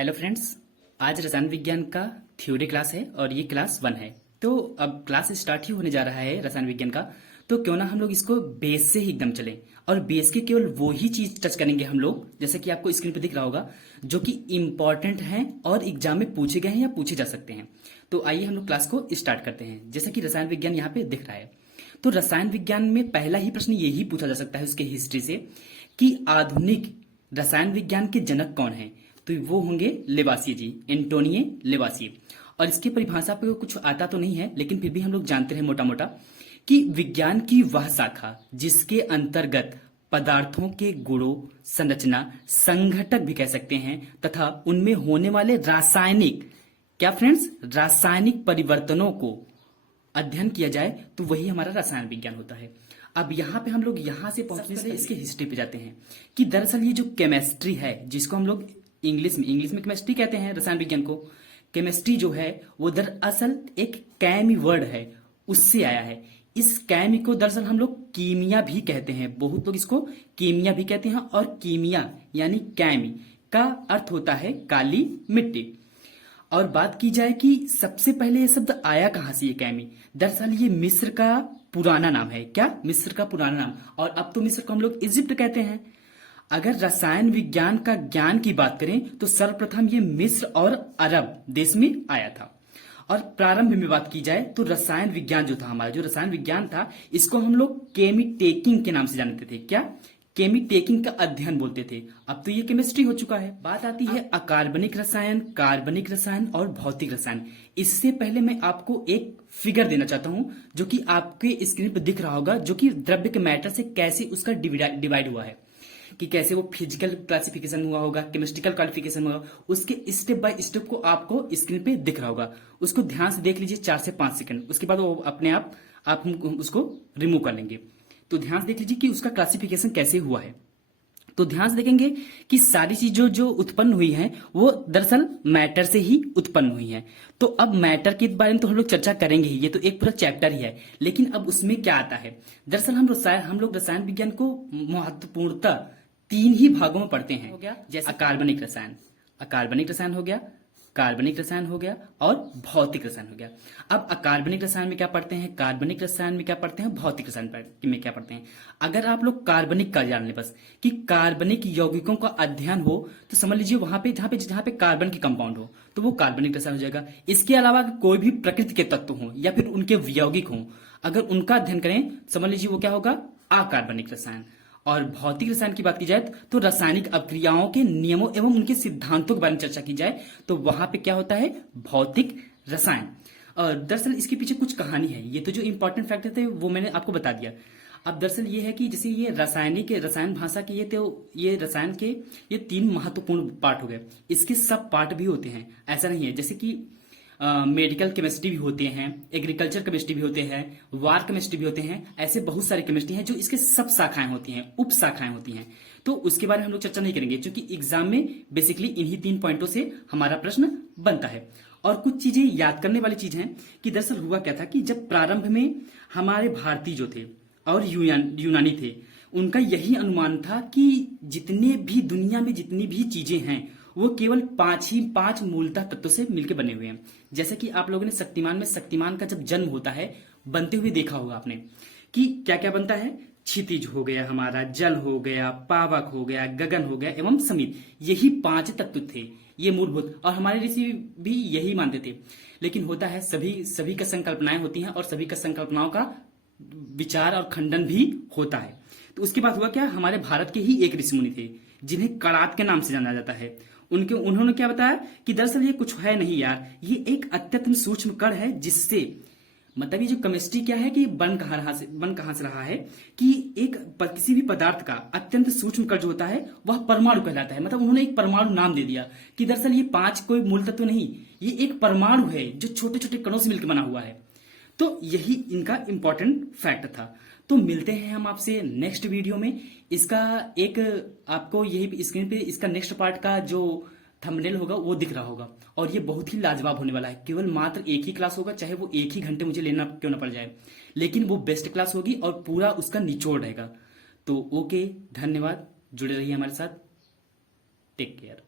Hello friends. आज रसायन विज्ञान का थ्योरी क्लास है और ये क्लास 1 है। तो अब क्लास स्टार्ट ही होने जा रहा है रसायन विज्ञान का। तो क्यों ना हम लोग इसको बेस से ही एकदम चलें और बेस के केवल वो ही चीज टच करेंगे हम लोग, जैसे कि आपको स्क्रीन पे दिख रहा होगा, जो कि इम्पोर्टेंट हैं और एग्जाम में पूछे गए हैं या पूछे जा सकते हैं। तो आइए हम लोग क्लास को स्टार्ट करते हैं। जैसा कि रसायन विज्ञान यहाँ पे दिख रहा है, तो रसायन विज्ञान में पहला ही प्रश्न यही पूछा जा सकता है उसके हिस्ट्री से कि आधुनिक रसायन विज्ञान के जनक कौन है। तो वो होंगे लेवासिए जी, एंटोनिए लेवासिए। और इसकी परिभाषा पे कुछ आता तो नहीं है, लेकिन फिर भी हम लोग जानते हैं मोटा मोटा कि विज्ञान की वह शाखा जिसके अंतर्गत पदार्थों के गुणों, संरचना, संघटक भी कह सकते हैं तथा उनमें होने वाले रासायनिक, क्या फ्रेंड्स, रासायनिक परिवर्तनों को अध्ययन किया जाए, तो वही हमारा रसायन विज्ञान होता है। अब यहाँ पे हम लोग यहाँ से पहुंचने से इसके हिस्ट्री पे जाते हैं कि दरअसल ये जो केमिस्ट्री है, जिसको हम लोग इंग्लिश में केमिस्ट्री कहते हैं, रसायन विज्ञान को, केमिस्ट्री जो है वो दरअसल एक कैमी वर्ड है, उससे आया है। इस कैमी को दरअसल हम लोग कीमिया भी कहते हैं, बहुत लोग इसको कीमिया भी कहते हैं। और कीमिया यानी कैमी का अर्थ होता है काली मिट्टी। और बात की जाए कि सबसे पहले ये शब्द आया कहां से, ये कैमी, दरअसल ये मिस्र का पुराना नाम है। क्या? मिस्र का पुराना नाम। और अब तो मिस्र को हम लोग इजिप्ट कहते हैं। अगर रसायन विज्ञान का ज्ञान की बात करें तो सर्वप्रथम ये मिस्र और अरब देश में आया था। और प्रारंभ में बात की जाए तो रसायन विज्ञान जो था, हमारा जो रसायन विज्ञान था, इसको हम लोग केमी टेकिंग के नाम से जानते थे। क्या? केमी टेकिंग का अध्ययन बोलते थे। अब तो ये केमिस्ट्री हो चुका है। बात आती है अकार्बनिक रसायन, कार्बनिक रसायन और भौतिक रसायन। इससे पहले मैं आपको एक फिगर देना चाहता हूं जो कि आपके स्क्रीन पर दिख रहा होगा, जो कि द्रव्य के मैटर से कैसे उसका डिवाइड हुआ है, कि कैसे वो फिजिकल क्लासिफिकेशन हुआ होगा, केमिस्ट्रिकल क्वालिफिकेशन हुआ, उसके स्टेप बाय स्टेप को आपको स्क्रीन पे दिख रहा होगा। उसको ध्यान से देख लीजिए 4 से 5 सेकंड, उसके बाद वो अपने आप हम उसको रिमूव कर लेंगे। तो ध्यान से देख लीजिए कि उसका क्लासिफिकेशन कैसे हुआ है। तो ध्यान से देखेंगे कि सारी चीजें जो उत्पन्न हुई हैं वो दरअसल मैटर से ही उत्पन्न हुई हैं। तो अब मैटर के बारे में तो हम लोग चर्चा करेंगे ही, ये तो एक पूरा चैप्टर ही है। लेकिन अब उसमें क्या आता है, दरअसल हम लोग रसायन विज्ञान को महत्वपूर्णतः 3 ही भागों में पढ़ते हैं। हो गया जैसे अकार्बनिक रसायन, अकार्बनिक रसायन हो गया, कार्बनिक रसायन हो गया और भौतिक रसायन हो गया। अब अकार्बनिक रसायन में क्या पढ़ते हैं, कार्बनिक रसायन में क्या पढ़ते हैं, भौतिक रसायन में क्या पढ़ते हैं। अगर आप लोग कार्बनिक का जान ले बस कि कार्बनिक यौगिकों का अध्ययन हो, तो समझ लीजिए वहां पे जहां पे कार्बन के कंपाउंड हो तो वो कार्बनिक रसायन हो जाएगा। इसके अलावा कोई भी प्रकृति के तत्व हो या फिर उनके यौगिक हो, अगर उनका अध्ययन करें, समझ लीजिए वो क्या होगा, अकार्बनिक रसायन। और भौतिक रसायन की बात की जाए तो रासायनिक अभिक्रियाओं के नियमों एवं उनके सिद्धांतों के बारे में चर्चा की जाए तो वहां पे क्या होता है, भौतिक रसायन। और दरअसल इसके पीछे कुछ कहानी है। ये तो जो इंपॉर्टेंट फैक्टर थे वो मैंने आपको बता दिया। अब दरअसल ये है कि जैसे ये रसायन भाषा के ये रसायन के ये 3 महत्वपूर्ण पार्ट हो गए। इसके सब पार्ट भी होते हैं, ऐसा नहीं है। जैसे कि मेडिकल केमिस्ट्री भी होते हैं, एग्रीकल्चर केमिस्ट्री भी होते हैं, वार केमिस्ट्री भी होते हैं, ऐसे बहुत सारी केमिस्ट्री हैं जो इसके सब शाखाएं होती हैं, उप शाखाएं होती हैं। तो उसके बारे में हम लोग चर्चा नहीं करेंगे, क्योंकि एग्जाम में बेसिकली इन्हीं 3 पॉइंटों से हमारा प्रश्न बनता है। और कुछ चीजें याद करने वाली चीज है कि दरअसल हुआ क्या था कि जब प्रारंभ में हमारे भारतीय जो थे और यूनानी थे, उनका यही अनुमान था कि जितने भी दुनिया में जितनी भी चीजें हैं वो केवल 5 मूलतः तत्वों से मिलकर बने हुए हैं। जैसे कि आप लोगों ने शक्तिमान का जब जन्म होता है, बनते हुए देखा होगा आपने कि क्या क्या बनता है, क्षितिज हो गया हमारा, जल हो गया, पावक हो गया, गगन हो गया एवं समित। यही 5 तत्व थे, ये मूलभूत। और हमारे ऋषि भी यही मानते थे। लेकिन होता है सभी का संकल्पनाएं होती हैं और सभी का संकल्पनाओं का विचार और खंडन भी होता है। तो उसके बाद हुआ क्या, हमारे भारत के ही एक ऋषि मुनि थे जिन्हें कणाद के नाम से जाना जाता है। उन्होंने क्या बताया कि दरअसल ये कुछ है नहीं यार, ये एक अत्यंत सूक्ष्म कण है, जिससे मतलब ये जो केमिस्ट्री क्या है कि बन कहां से रहा है कि किसी भी पदार्थ का अत्यंत सूक्ष्म कण जो होता है वह परमाणु कहलाता है। मतलब उन्होंने एक परमाणु नाम दे दिया कि दरअसल ये 5 कोई मूल तत्व नहीं, ये एक परमाणु है जो छोटे छोटे कणों से मिलकर बना हुआ है। तो यही इनका इंपॉर्टेंट फैक्ट था। तो मिलते हैं हम आपसे नेक्स्ट वीडियो में। इसका एक आपको यही स्क्रीन पे इसका नेक्स्ट पार्ट का जो थंबनेल होगा वो दिख रहा होगा, और ये बहुत ही लाजवाब होने वाला है। केवल मात्र एक ही क्लास होगा, चाहे वो 1 ही घंटे मुझे लेना क्यों ना पड़ जाए, लेकिन वो बेस्ट क्लास होगी और पूरा उसका निचोड़ रहेगा। तो ओके, धन्यवाद, जुड़े रहिए हमारे साथ। Take care.